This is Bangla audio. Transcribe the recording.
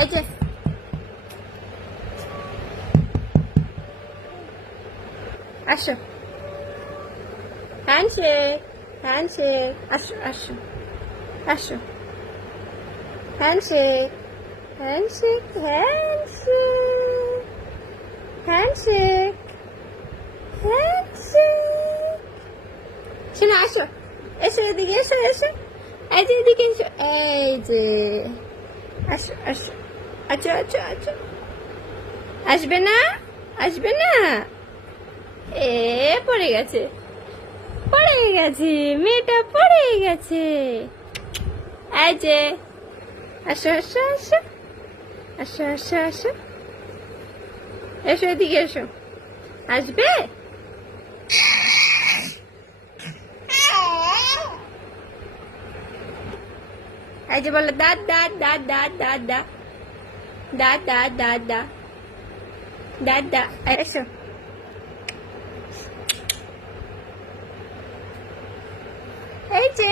এই যে আসো, হ্যান্ডশেক, হ্যান্ডশেক, আসো আসো আসো, handshake, handshake, handshake, handshake, handshake. শোনো আসো, এসো এদিকে, এসো এসো, এই যে এদিকে এসো, এই যে আসো আসো, আচ্ছা আচ্ছা আচ্ছা, আসবে না, আসবে না, এ পড়ে গেছে, পড়ে গেছে, মেয়েটা পড়ে গেছে। এই যে আসো আসো আসো, আসো আসো আসো, এসো এদিকে এসো, আসবে, এই যে বলো দাদ দাদ দাদ দাদ দাদ দা, দাদ দাদ দাদ দা, দাদ দা, এসো, এই যে